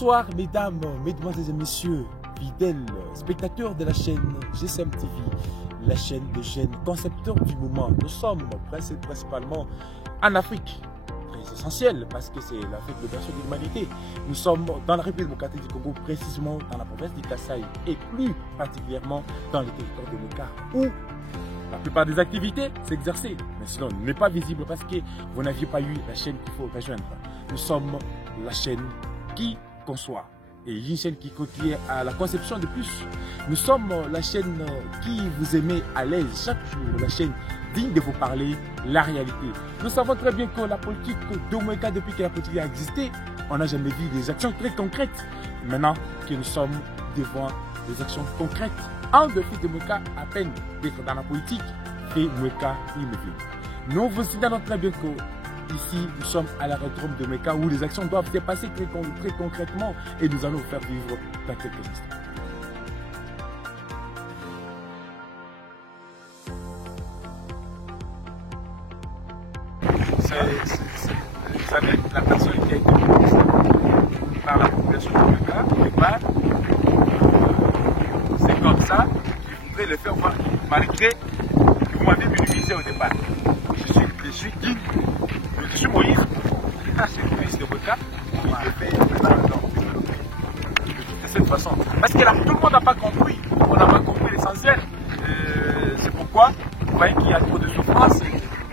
Bonsoir mesdames, mesdemoiselles et messieurs, fidèles spectateurs de la chaîne GSM TV, la chaîne des jeunes concepteurs du moment. Nous sommes principalement en Afrique, très essentiel parce que c'est l'Afrique de berceau de l'humanité. Nous sommes dans la République démocratique du Congo, précisément dans la province du Kasaï et plus particulièrement dans les territoires de Meka où la plupart des activités s'exerçaient, mais sinon n'est pas visible parce que vous n'aviez pas eu la chaîne qu'il faut rejoindre. Nous sommes la chaîne qui conçoit et une chaîne qui est à la conception de plus. Nous sommes la chaîne qui vous aimez à l'aise chaque jour, la chaîne digne de vous parler la réalité. Nous savons très bien que la politique de Meka, depuis que la politique a existé, on n'a jamais vu des actions très concrètes. Maintenant que nous sommes devant des actions concrètes, un défi de Meka à peine d'être dans la politique et Meka innover. Nous vous signalons très bien que ici, nous sommes à l'aérodrome de Meka où les actions doivent se passer très concrètement et nous allons vous faire vivre dans quelques instants. Vous savez, la personne qui a été prise par la population de Meka, c'est comme ça qu'il voudrait le faire voir, malgré que vous m'avez minimisé au départ. Je suis digne. Je suis Moïse, c'est le fils de Meka, il le fait de cette façon. Parce que là, tout le monde n'a pas compris, on n'a pas compris l'essentiel. C'est pourquoi vous voyez qu'il y a trop de souffrance.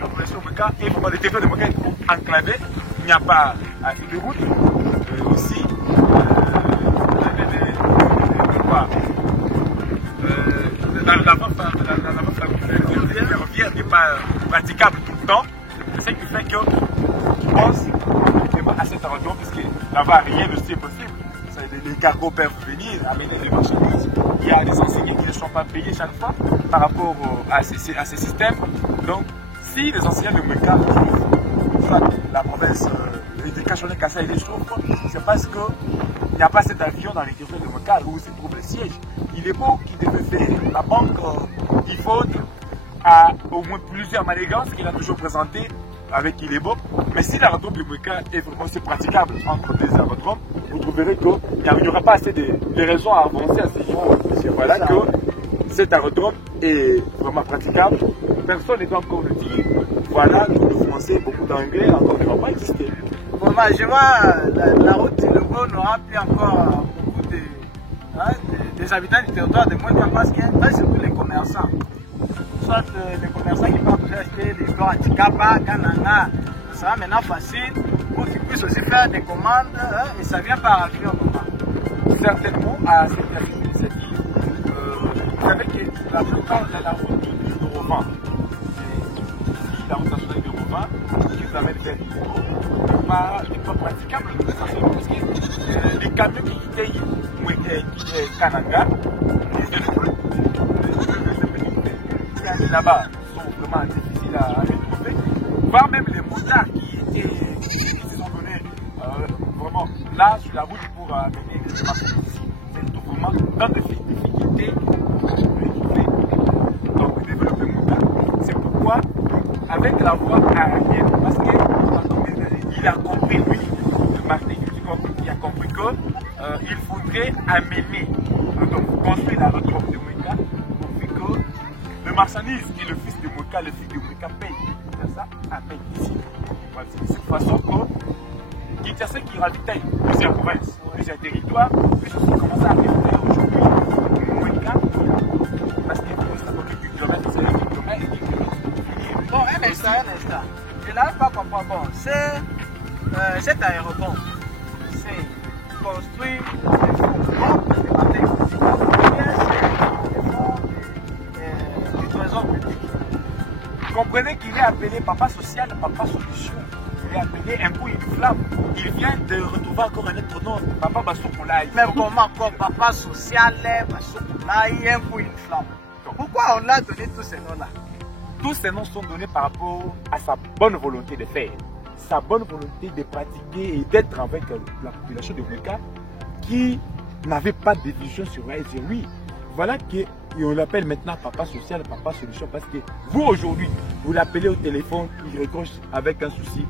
La population de Meka et vraiment les territoires de Meka sont enclavés, il n'y a pas de route. Aussi, la ferroviaire n'est pas praticable tout le temps. C'est ce qui fait que je pense à cet aérodrome, parce que là-bas rien ne est possible. Les cargos peuvent venir, amener des marchandises. Il y a des enseignants qui ne sont pas payés chaque fois par rapport à ces systèmes. Donc, si les enseignants de Meka soit la province de Kachone, Kasaï et les Chauffres, c'est parce qu'il n'y a pas assez d'avions dans les territoires de Meka où se trouve le siège. Il est beau qu'il devait faire la banque IFOD à au moins plusieurs manigances qu'il a toujours présenté avec Ilebo. Mais si l'aérodrome de Meka est vraiment praticable entre des aérodromes, vous trouverez qu'il n'y aura pas assez de raisons à avancer à ce niveau. Voilà que cet aérodrome est vraiment praticable. Personne ne doit encore le dire. Voilà, le français, beaucoup d'anglais, encore ne va pas exister. Vraiment, je vois la route d'Ilebo n'aura plus encore beaucoup des habitants du territoire de Meka parce qu'il y a surtout les commerçants. Soit les commerçants qui peuvent acheter des corps Antikapa, Kananga, ça sera maintenant facile pour qu'ils puissent aussi faire des commandes et ça vient par avion. Certainement à cette initiative, vous savez que la plupart de la route de Rovan, ici la route nationale de Rovan, qui vous amène vers Ilebo, n'est pas praticable parce que les camions qui quittent Kananga, là-bas sont vraiment difficiles à retrouver, voire même les motards qui se sont donnés vraiment là sur la route pour amener les marchandises ici. C'est tout vraiment dans des difficultés donc développer le moteur. C'est pourquoi avec la voie aérienne, parce qu'il a compris, lui, Martin il a compris qu'il faudrait amener, donc construire la route de Meka pour que le marchandise qui est le fils de Meka, le fils de Meka paye. Ça amène ici. C'est de cette façon que Kinshasa qui ravitaille plusieurs provinces, plusieurs territoires, puis aussi commence à ravitailler aujourd'hui Meka parce qu'il faut savoir que du kilomètre, c'est 10 kilomètres et 10 kilomètres. Bon, un instant. Je n'arrive pas à comprendre. Bon, cet aérodrome, c'est construit Vous comprenez qu'il est appelé papa social, papa solution. Il est appelé un coup une flamme. Il vient de retrouver encore un autre nom, papa Bassokoulaï. Mais comment encore papa social, Bassokoulaï, un coup une flamme? Pourquoi on l'a donné tous ces noms-là? Tous ces noms sont donnés par rapport à sa bonne volonté de faire, sa bonne volonté de pratiquer et d'être avec la population de Meka qui n'avait pas de vision sur elle. Oui, voilà qu'on l'appelle maintenant papa social, papa solution, parce que vous aujourd'hui, vous l'appelez au téléphone, il recroche avec un souci,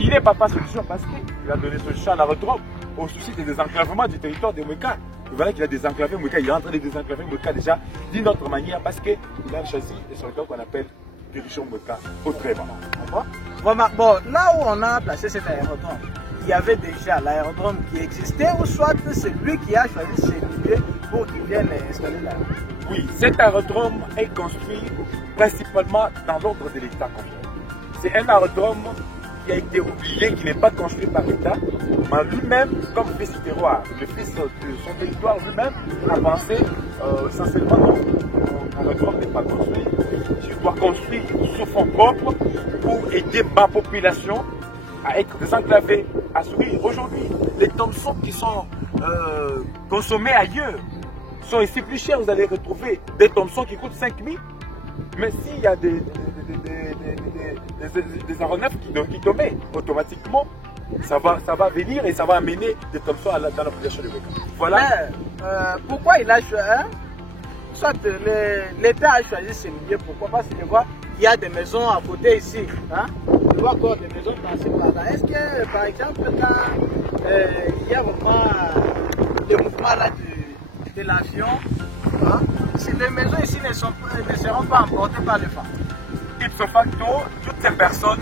il est papa solution parce que il a donné ce champ à l'aérodrome au souci des désenclavements du territoire de Mweka. Voilà qu'il a désenclavé Mweka, il est en train de désenclaver Mweka déjà d'une autre manière parce qu'il a choisi le slogan qu'on appelle Dirigeons Mweka autrement. Vraiment, bon, là où on a placé cet aérodrome, il y avait déjà l'aérodrome qui existait ou soit c'est lui qui a choisi ces lieux pour qu'il vienne installer là? Oui, cet aérodrome est construit principalement dans l'ordre de l'État. C'est un aérodrome qui a été oublié, qui n'est pas construit par l'État, mais lui-même, comme fils du terroir, le fils de son territoire lui-même, a pensé essentiellement non, mon aérodrome n'est pas construit, je dois construire sous fonds propres pour aider ma population à être désenclavée, à sourire. Aujourd'hui, les Thomson qui sont consommés ailleurs sont ici plus chers. Vous allez retrouver des Thomson qui coûtent 5 000. Mais s'il y a des aéronefs qui tombent automatiquement, ça va venir et ça va amener des Thomson dans la population de Mweka. Voilà. Mais, pourquoi il a choisi, soit l'État a choisi ces milieux, pourquoi? Parce que je vois, il y a des maisons à côté ici. Hein? Je vois encore des maisons passées par là. Est-ce que, par exemple, quand il y a vraiment le mouvement là de l'avion, hein? Si les maisons ici ne seront pas emportées par le vent? Ipso facto, toutes ces personnes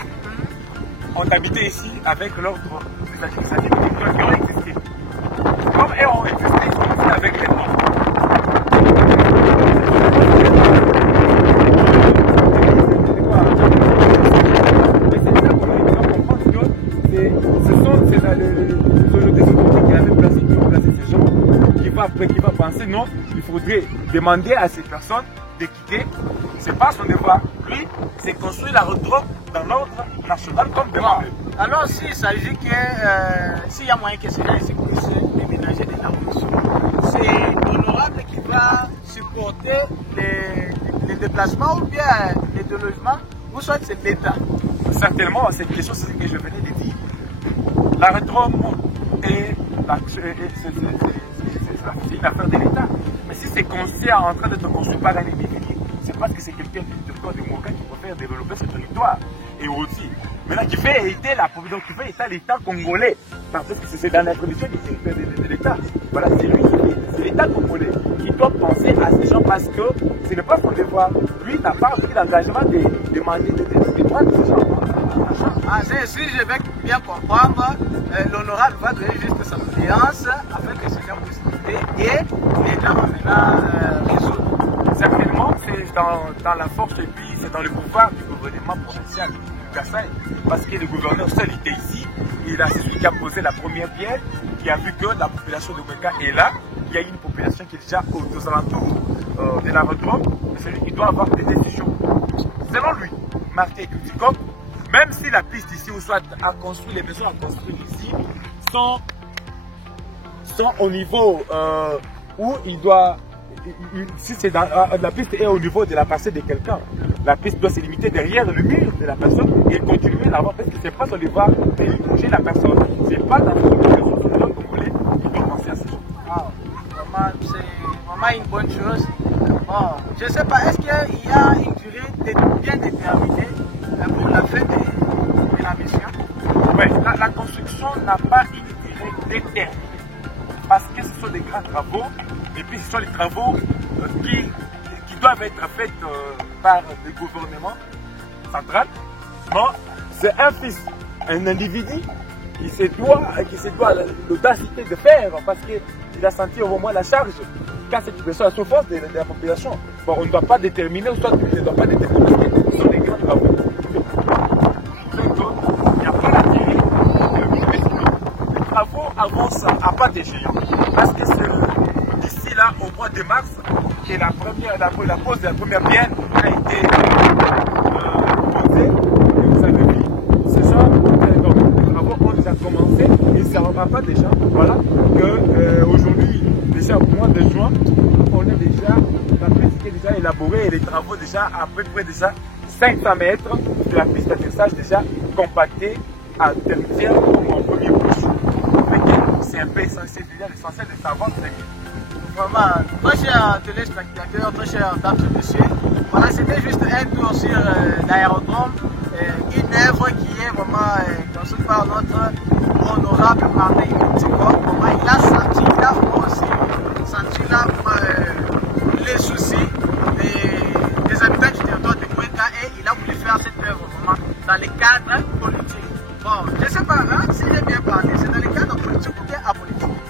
ont habité ici avec l'ordre des administratifs qui ont existé. Comme elles ont existé, ils sont aussi avec les noms. Qui va penser non, il faudrait demander à ces personnes de quitter. C'est pas son devoir. Lui, c'est construire l'aérodrome dans l'ordre national comme demandé. Alors s'il s'agit que s'il y a moyen que ces gens ici puissent déménager de la route, c'est l'honorable qui va supporter les déplacements ou bien les délogements, ou soit c'est l'État? Certainement, cette question, c'est ce que je venais de dire. L'aérodrome est une affaire de l'État. Mais si c'est en train d'être construit par un individu, c'est parce que c'est quelqu'un du territoire de Mweka qui préfère développer ce territoire. Et aussi, maintenant, qui fait aider la population, qui fait aider l'État congolais. Parce que c'est dans l'introduction de l'État. Voilà, c'est lui, c'est l'État congolais qui doit penser à ces gens parce que ce n'est pas son devoir. Lui n'a pas pris l'engagement de demander de prendre ces gens. Ah, si je vais bien comprendre, l'honorable va donner juste sa confiance afin que ces gens puissent quitter et l'État va maintenant résoudre. Certainement, c'est dans la force et puis c'est dans le pouvoir du gouvernement provincial du Kasaï. Parce que le gouverneur seul était ici, c'est celui qui a posé la première pierre, qui a vu que la population de Mweka est là. Il y a une population qui est déjà aux alentours de l'aérodrome, mais c'est lui qui doit avoir des décisions. Selon lui, Martin Kutikop, même si la piste ici, ou soit à construire, les maisons à construire ici, sont au niveau où il doit, si c'est la piste est au niveau de la parcelle de quelqu'un, la piste doit se limiter derrière le mur de la personne et continuer là-bas parce que c'est pas son devoir de bouger la personne. C'est pas dans le monde congolais qui doit penser à ces choses. Wow. C'est vraiment une bonne chose. Bon, je ne sais pas, est-ce qu'il y a une durée bien déterminée pour la fin de la mission? Oui, la construction n'a pas une durée déterminée parce que ce sont des grands travaux et puis ce sont les travaux qui doivent être faits par le gouvernement central. Bon, c'est un fils, un individu qui se doit l'audacité de faire parce qu'il a senti au moins la charge quand cette personne a souffert de la population. Bon, on ne doit pas déterminer, ou soit on ne doit pas déterminer parce que ce sont des grands travaux. Il n'y a pas la durée. Les travaux avancent à pas des géants. Parce que c'est d'ici là, au mois de mars, que la pose de la première pierre a été posée. Et vous avez vu, ces gens, les travaux ont déjà commencé et ça ne va pas déjà. Voilà qu'aujourd'hui, déjà au mois de juin, on est déjà, la piste qui est déjà élaborée et les travaux déjà à peu près déjà 500 mètres de la piste d'atterrissage déjà compactée à terminer en premier couche. C'est un peu essentiel de savoir. Vraiment, très chers téléspectateurs, très chers dames et messieurs, voilà, c'était juste un tour sur l'aérodrome, une œuvre qui est vraiment construite par notre honorable Martin Koutiko, il a senti, il a aussi senti là, les soucis des habitants du territoire de Mouéka et il a voulu faire cette œuvre vraiment dans les cadres politiques. Bon, je ne sais pas hein, si j'ai bien parlé, c'est dans les cadres politiques ou bien apolitiques.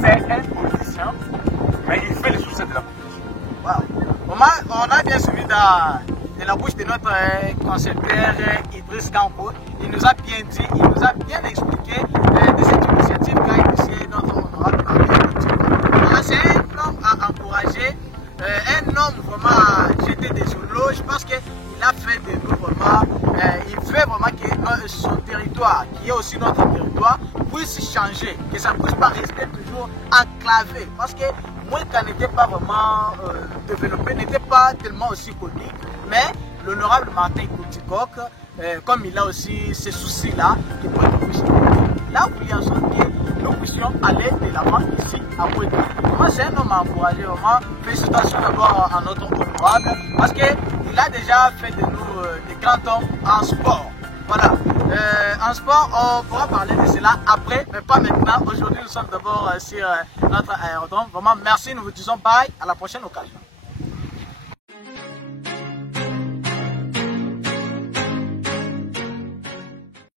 C'est un politicien, mais il fait les soucis de la population. Wow. On a bien suivi de la bouche de notre concepteur Idriss Gambo. Il nous a bien dit, il nous a bien expliqué de cette initiative qu'a initiée notre honorable Martin Koutiko. C'est un homme à encourager, un homme vraiment à jeter des éloges parce qu'il a fait de nous vraiment, il fait vraiment que son territoire, qui est aussi notre territoire, puisse changer, que ça ne puisse pas rester toujours enclavé. Parce que Mouéka n'était pas vraiment développé, n'était pas tellement aussi connu, mais l'honorable Martin Koutiko, comme il a aussi ces soucis-là, qui pourrait puisse là où il y a que nous puissions aller de l'avant ici à Mouéka. Moi, c'est un homme à encourager, vraiment. Félicitations d'abord à notre honorable, parce qu'il a déjà fait de nous des grands hommes en sport. Voilà. En sport, on pourra parler de cela après, mais pas maintenant. Aujourd'hui, nous sommes d'abord sur notre aérodrome. Vraiment, merci. Nous vous disons bye. À la prochaine occasion.